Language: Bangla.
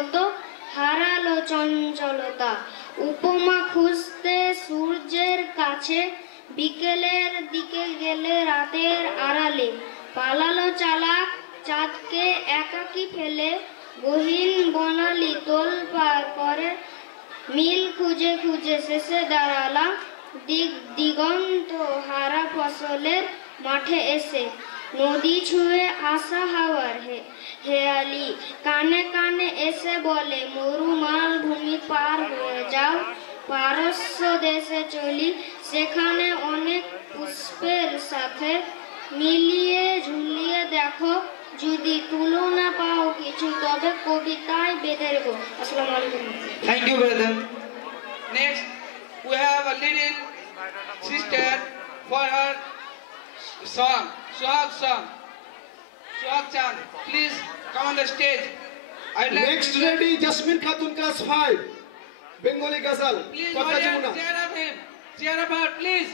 মতো হারালো চঞ্চলতা। উপমা খুঁজতে সূর্যের কাছে, বিকেলের দিকে গেলে রাতের আড়ালে। পালালো চালাক চাঁদকে একাকী ফেলে, গহীন বনালি তোলপাড় করে। মিল খুঁজে খুঁজে শেষে দাঁড়ালাম দিগন্ত হারা ফসলের মাঠে এসে। নদী ছুঁয়ে আসা হাওয়ার হেয়ালি কানে কানে এসে বলে, মরুমাল ভূমি পার হয়ে যাও, পারস্য দেশে চলি, সেখানে অনেক পুষ্পের সাথে মিলিয়ে ঝুলিয়ে দেখো, যদি তুলনা পাও কিছু তবে কবিতায় বেঁধে রেখো। আসসালামু আলাইকুম। Thank you, brother. Next, we have a little sister for her song, Suhag song. Suhag Chand, please come on the stage. Next lady, Jasmine Khatun, class 5, Bengali Ghazal. Please, cheer up him. Cheer up her, please.